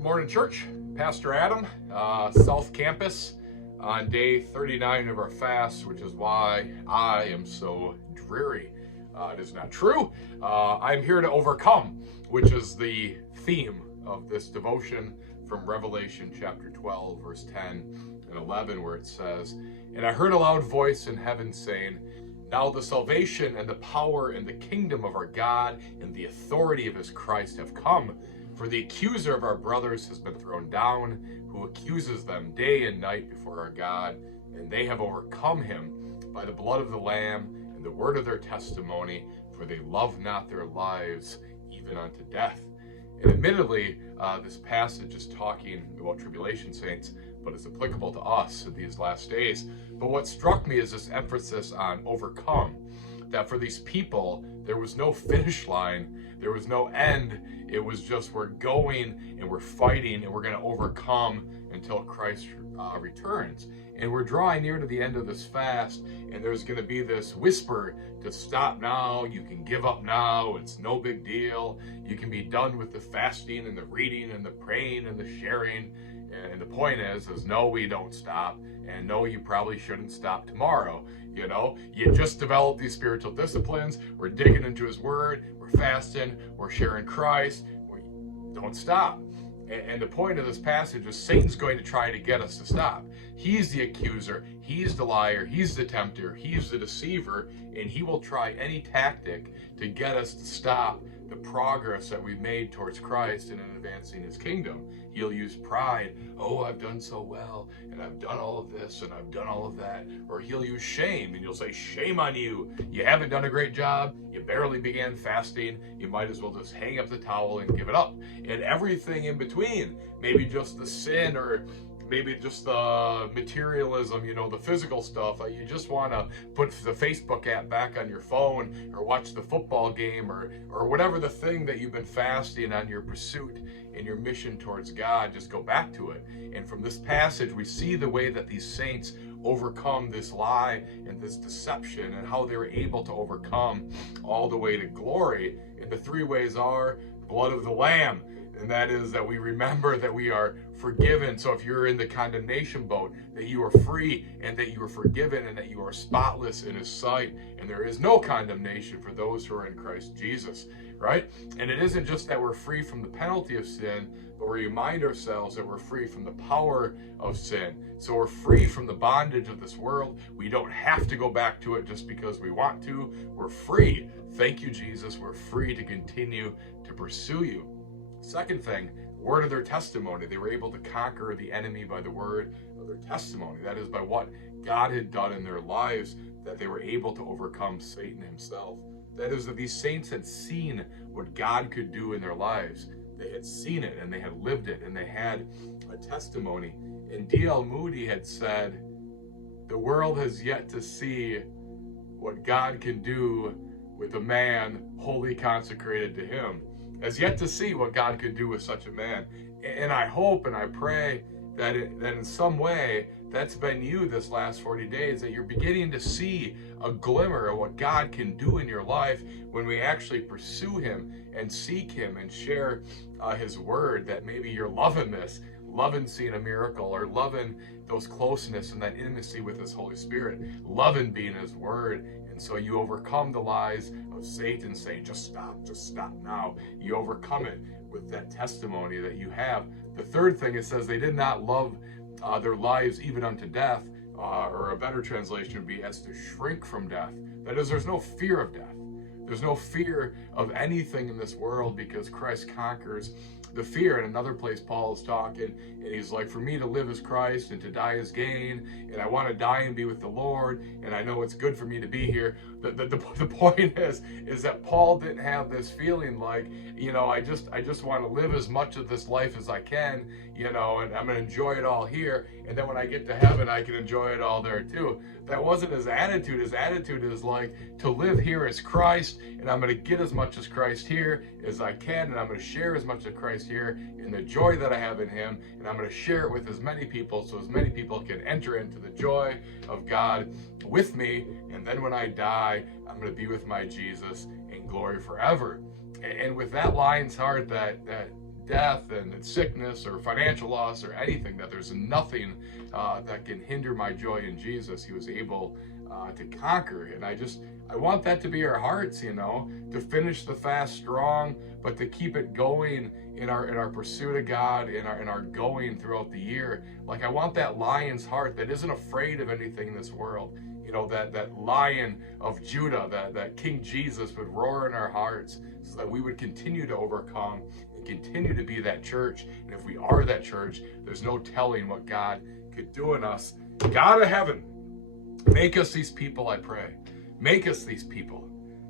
Good morning, church. Pastor Adam, South Campus, on day 39 of our fast, which is why I am so dreary. It is not true. I'm here to overcome, which is the theme of this devotion from Revelation chapter 12, verse 10 and 11, where it says, "And I heard a loud voice in heaven saying, Now the salvation and the power and the kingdom of our God and the authority of his Christ have come. For the accuser of our brothers has been thrown down, who accuses them day and night before our God, and they have overcome him by the blood of the Lamb and the word of their testimony, for they love not their lives even unto death." And admittedly, this passage is talking about tribulation saints, but it's applicable to us in these last days. But what struck me is this emphasis on overcome, that for these people, there was no finish line, there was no end. It was just, we're going and we're fighting and we're going to overcome until Christ returns. And we're drawing near to the end of this fast, and there's going to be this whisper to stop now, you can give up now, it's no big deal, you can be done with the fasting and the reading and the praying and the sharing. And the point is no, we don't stop, and no, you probably shouldn't stop tomorrow. You know, you just develop these spiritual disciplines, we're digging into his word, we're fasting, we're sharing Christ, we don't stop. And the point of this passage is Satan's going to try to get us to stop. He's the accuser, he's the liar, he's the tempter, he's the deceiver, and he will try any tactic to get us to stop the progress that we've made towards Christ and in advancing his kingdom. He'll use pride. Oh, I've done so well, and I've done all of this, and I've done all of that. Or he'll use shame, and you'll say, shame on you. You haven't done a great job. You barely began fasting. You might as well just hang up the towel and give it up. And everything in between, maybe just the sin, or maybe just the materialism, you know, the physical stuff. You just want to put the Facebook app back on your phone, or watch the football game, or whatever the thing that you've been fasting on your pursuit and your mission towards God, just go back to it. And from this passage, we see the way that these saints overcome this lie and this deception, and how they were able to overcome all the way to glory. And the three ways are blood of the Lamb, and that is that we remember that we are forgiven. So if you're in the condemnation boat, that you are free and that you are forgiven and that you are spotless in his sight, and there is no condemnation for those who are in Christ Jesus, right? And it isn't just that we're free from the penalty of sin, but we remind ourselves that we're free from the power of sin. So we're free from the bondage of this world. We don't have to go back to it just because we want to. We're free. Thank you, Jesus. We're free to continue to pursue you. Second thing, word of their testimony. They were able to conquer the enemy by the word of their testimony. That is, by what God had done in their lives, that they were able to overcome Satan himself. That is, that these saints had seen what God could do in their lives. They had seen it, and they had lived it, and they had a testimony. And D.L. Moody had said, the world has yet to see what God can do with a man wholly consecrated to him. Has yet to see what God could do with such a man. And I hope and I pray that in some way that's been you this last 40 days, that you're beginning to see a glimmer of what God can do in your life when we actually pursue him and seek him and share his word. That maybe you're loving this, loving seeing a miracle, or loving those closeness and that intimacy with his Holy Spirit, loving being his word. And so you overcome the lies of Satan saying, just stop now. You overcome it with that testimony that you have. The third thing, it says they did not love their lives even unto death, or a better translation would be as to shrink from death. That is, there's no fear of death. There's no fear of anything in this world, because Christ conquers the fear. In another place, Paul is talking, and he's like, for me to live is Christ and to die is gain, and I want to die and be with the Lord, and I know it's good for me to be here. The point is that Paul didn't have this feeling like, you know, I just want to live as much of this life as I can, you know, and I'm going to enjoy it all here, and then when I get to heaven, I can enjoy it all there too. That wasn't his attitude. His attitude is like, to live here is Christ, and I'm going to get as much as Christ here as I can, and I'm going to share as much of Christ here in the joy that I have in him, and I'm going to share it with as many people, so as many people can enter into the joy of God with me. And then when I die, I'm going to be with my Jesus in glory forever. And with that lion's heart, that death and sickness or financial loss or anything, that there's nothing that can hinder my joy in Jesus. He was able to conquer. And I want that to be our hearts, to finish the fast strong, but to keep it going in our pursuit of God, in our going throughout the year. Like, I want that lion's heart that isn't afraid of anything in this world. That Lion of Judah, that King Jesus would roar in our hearts, so that we would continue to overcome and continue to be that church. And if we are that church, there's no telling what God could do in us. God of heaven, make us these people, I pray. Make us these people,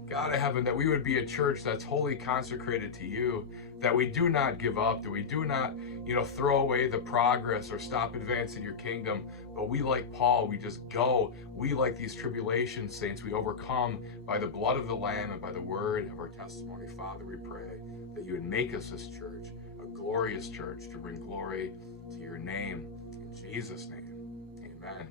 God of heaven, that we would be a church that's wholly consecrated to you, that we do not give up, that we do not, throw away the progress or stop advancing your kingdom, but we, like Paul, we just go. We, like these tribulation saints, we overcome by the blood of the Lamb and by the word of our testimony. Father, we pray that you would make us this church, a glorious church, to bring glory to your name. In Jesus' name, amen.